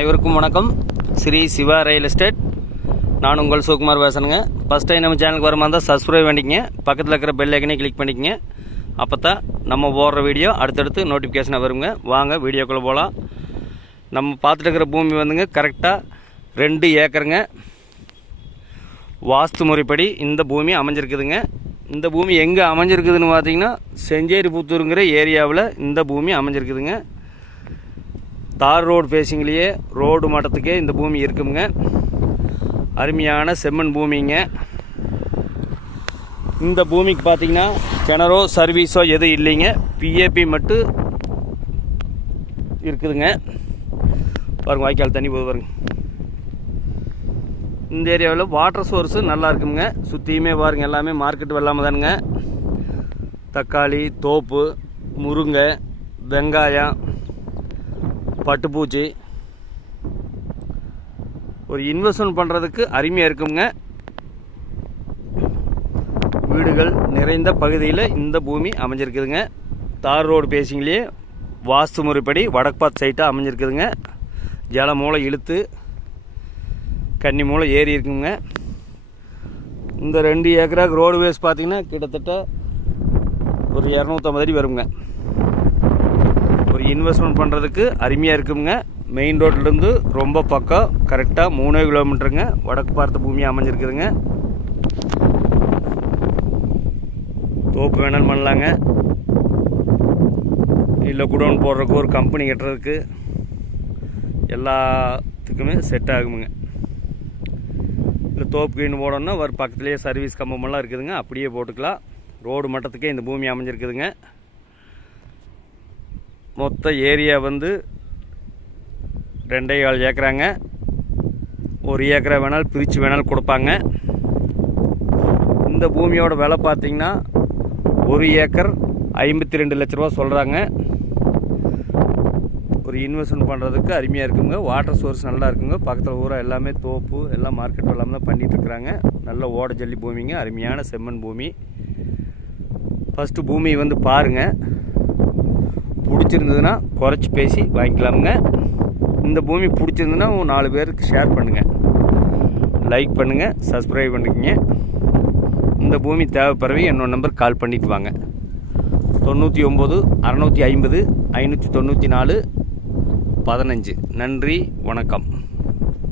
அனைவருக்கும் வணக்கம். Sri Siva real estate நான் உங்கள் சுகுமார் பேசணுங்க ஃபஸ்ட் டைம் நம்ம சேனலுக்கு வர மாதிரி இருந்தால் சப்ஸ்கிரைப் பண்ணிக்கங்க. பக்கத்தில் இருக்கிற பெல் ஐக்கனே கிளிக் பண்ணிக்கங்க. அப்போ தான் நம்ம போடுற வீடியோ அடுத்தடுத்து நோட்டிஃபிகேஷனாக வருங்க. வாங்க வீடியோக்குள்ளே போகலாம் நம்ம பார்த்துட்டு இருக்கிற பூமி வந்துங்க கரெக்டாக ரெண்டு ஏக்கருங்க. வாஸ்து முறைப்படி இந்த பூமி அமைஞ்சிருக்குதுங்க. இந்த பூமி எங்கே அமைஞ்சிருக்குதுன்னு பார்த்தீங்கன்னா செஞ்சேரி புத்தூருங்கிற ஏரியாவில் இந்த பூமி அமைஞ்சிருக்குதுங்க. தார் ரோடு ஃபேஸிங்லேயே ரோடு மட்டத்துக்கே இந்த பூமி இருக்குங்க. அருமையான செம்மண் பூமிங்க. இந்த பூமிக்கு பார்த்தீங்கன்னா கிணறோ சர்வீஸோ எதுவும் இல்லைங்க. பிஏபி மட்டும் இருக்குதுங்க. பாருங்க வாய்க்கால் தண்ணி போது பாருங்க. இந்த ஏரியாவில் வாட்டர் சோர்ஸு நல்லா இருக்குங்க. சுற்றியுமே பாருங்க எல்லாமே மார்க்கெட் வெள்ளாமல் தானுங்க. தக்காளி தோப்பு முருங்கை வெங்காயம் பட்டுப்பூச்சி ஒரு இன்வெஸ்ட்மெண்ட் பண்ணுறதுக்கு அருமையாக இருக்குங்க. வீடுகள் நிறைந்த பகுதியில் இந்த பூமி அமைஞ்சிருக்குதுங்க. தார் ரோடு பேசிங்களே வாஸ்து முறைப்படி வடக்குபாத் சைட்டாக அமைஞ்சிருக்குதுங்க. ஜல மூளை இழுத்து கன்னி மூளை ஏறி இருக்குங்க. இந்த ரெண்டு ஏக்கராக்கு ரோடு வேஸ் பார்த்தீங்கன்னா கிட்டத்தட்ட ஒரு இரநூத்தம்பது அடி வருங்க. ஒரு இன்வெஸ்ட்மெண்ட் பண்ணுறதுக்கு அருமையாக இருக்குங்க. மெயின் ரோட்லேருந்து ரொம்ப பக்கம் கரெக்டாக மூணே கிலோமீட்டருங்க வடக்கு பார்த்த பூமி அமைஞ்சிருக்குதுங்க. தோப்பு வேணாலும் பண்ணலாங்க. இல்லை குடோன் போடுறதுக்கு ஒரு கம்பெனி கட்டுறதுக்கு எல்லாத்துக்குமே செட் ஆகுமுங்க. இல்லை தோப்பு கீழ் போடணும்னா ஒரு பக்கத்துலேயே சர்வீஸ் கம்பமெல்லாம் இருக்குதுங்க. அப்படியே போட்டுக்கலாம். ரோடு மட்டத்துக்கே இந்த பூமி அமைஞ்சிருக்குதுங்க. மொத்த ஏரியா வந்து ரெண்டே கால் ஏக்கராங்க. ஒரு ஏக்கரை வேணாலும் பிரித்து வேணாலும் கொடுப்பாங்க. இந்த பூமியோட விலை பார்த்தீங்கன்னா ஒரு ஏக்கர் ஐம்பத்தி ரெண்டு லட்ச ரூபா சொல்கிறாங்க ஒரு இன்வெஸ்ட்மெண்ட் பண்ணுறதுக்கு அருமையாக இருக்குங்க. வாட்டர் சோர்ஸ் நல்லா இருக்குங்க. பக்கத்தில் ஊரா எல்லாமே தோப்பு எல்லாம் மார்க்கெட் எல்லாமே தான் பண்ணிகிட்ருக்குறாங்க நல்ல ஓட ஜல்லி பூமிங்க. அருமையான செம்மண் பூமி. ஃபஸ்ட்டு பூமி வந்து பாருங்கள் பிடிச்சிருந்ததுன்னா குறைச்சி பேசி வாங்கிக்கலாமுங்க. இந்த பூமி பிடிச்சிருந்ததுன்னா உங்கள் நாலு பேருக்கு ஷேர் பண்ணுங்கள் லைக் பண்ணுங்கள் சப்ஸ்கிரைப் பண்ணிக்கோங்க. இந்த பூமி தேவைப்படுறவை என்னோட நம்பர் கால் பண்ணிட்டு வாங்க. தொண்ணூற்றி ஒம்பது அறநூற்றி ஐம்பது ஐநூற்றி தொண்ணூற்றி நாலு பதினஞ்சு. நன்றி வணக்கம்.